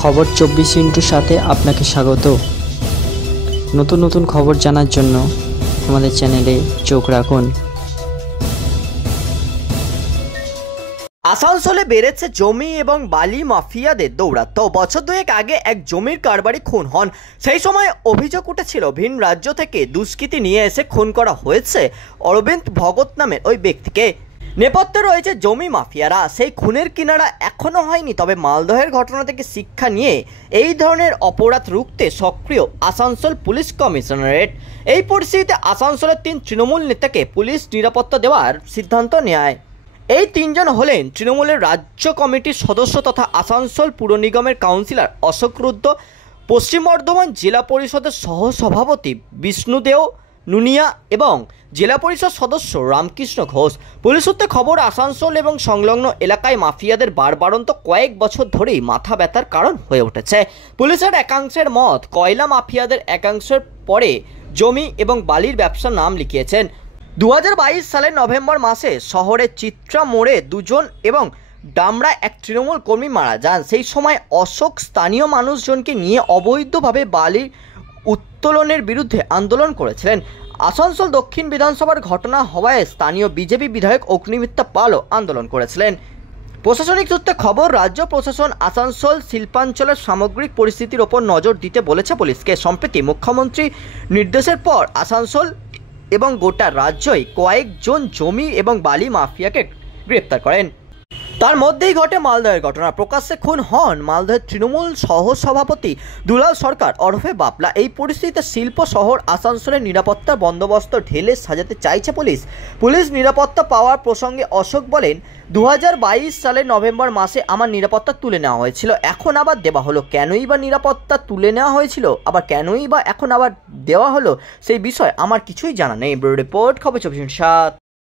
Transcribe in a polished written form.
খবর 24 সাথে আপনাকে স্বাগত। নতুন নতুন খবর জানার জন্য আমাদের চ্যানেলে চোখ রাখুন। আসানসোলে বেড়েছে জমি এবং বালি মাফিয়াদের দৌরাত্ম্য। বছর দুয়েক আগে এক জমির কারবারি খুন হন। সেই সময় অভিযোগ উঠেছিল ভিন রাজ্য থেকে দুষ্কৃতী নিয়ে এসে খুন করা হয়েছে অরবিন্দ ভগত নামের ওই ব্যক্তিকে। নেপথ্যে রয়েছে জমি মাফিয়ারা। সেই খুনের কিনারা এখনও হয়নি, তবে মালদহের ঘটনা থেকে শিক্ষা নিয়ে এই ধরনের অপরাধ রুখতে সক্রিয় আসানসোল পুলিশ কমিশনারেট। এই পরিস্থিতিতে আসানসোলের 3 তৃণমূল নেতাকে পুলিশ নিরাপত্তা দেওয়ার সিদ্ধান্ত নেয়। এই 3 জন হলেন তৃণমূলের রাজ্য কমিটির সদস্য তথা আসানসোল পুর নিগমের কাউন্সিলর অশোক রুদ্র, পশ্চিম বর্ধমান জেলা পরিষদের সহসভাপতি বিষ্ণুদেও নুনিয়া এবং জেলা পরিষদ সদস্য রামকৃষ্ণ ঘোষ। পুলিশ সূত্রে খবর, আসানসোল এবং সংলগ্ন এলাকায় মাফিয়াদের বাড়বাড়ন্ত কয়েক বছর ধরেই মাথা ব্যথার কারণ হয়ে উঠেছে। পুলিশের একাংশের মত, কয়লা মাফিয়াদের একাংশের পরে জমি এবং বালির ব্যবসার নাম লিখিয়েছেন। 2022 সালের নভেম্বর মাসে শহরের চিত্রা মোড়ে 2 জন এবং ডামরায় এক তৃণমূল কর্মী মারা যান। সেই সময় অশোক স্থানীয় মানুষজনকে নিয়ে অবৈধভাবে বালি উত্তোলনের বিরুদ্ধে আন্দোলন করেছিলেন। আসানসোল দক্ষিণ বিধানসভার ঘটনা হওয়ায় স্থানীয় বিজেপি বিধায়ক অগ্নিমিত্রা পালও আন্দোলন করেছিলেন। প্রশাসনিক সূত্রে খবর, রাজ্য প্রশাসন আসানসোল শিল্পাঞ্চলের সামগ্রিক পরিস্থিতির ওপর নজর দিতে বলেছে পুলিশকে। সম্প্রতি মুখ্যমন্ত্রী নির্দেশের পর আসানসোল এবং গোটা রাজ্যই কয়েকজন জমি এবং বালি মাফিয়াকে গ্রেপ্তার করেন। তার মধ্যেই ঘটে মালদহের ঘটনা। প্রকাশ্যে খুন হন মালদহের তৃণমূল সহসভাপতি দুলাল সরকার ওরফে বাবলা। এই পরিস্থিতিতে শিল্প শহর আসানসোলের নিরাপত্তার বন্দোবস্ত ঢেলে সাজাতে চাইছে পুলিশ নিরাপত্তা পাওয়ার প্রসঙ্গে অশোক বলেন, 2022 সালের নভেম্বর মাসে আমার নিরাপত্তা তুলে নেওয়া হয়েছিল, এখন আবার দেওয়া হলো। কেনই বা নিরাপত্তা তুলে নেওয়া হয়েছিল, আবার কেনই বা এখন আবার দেওয়া হলো, সেই বিষয়ে আমার কিছুই জানা নেই। ব্যুরো রিপোর্ট, খবর 24/7।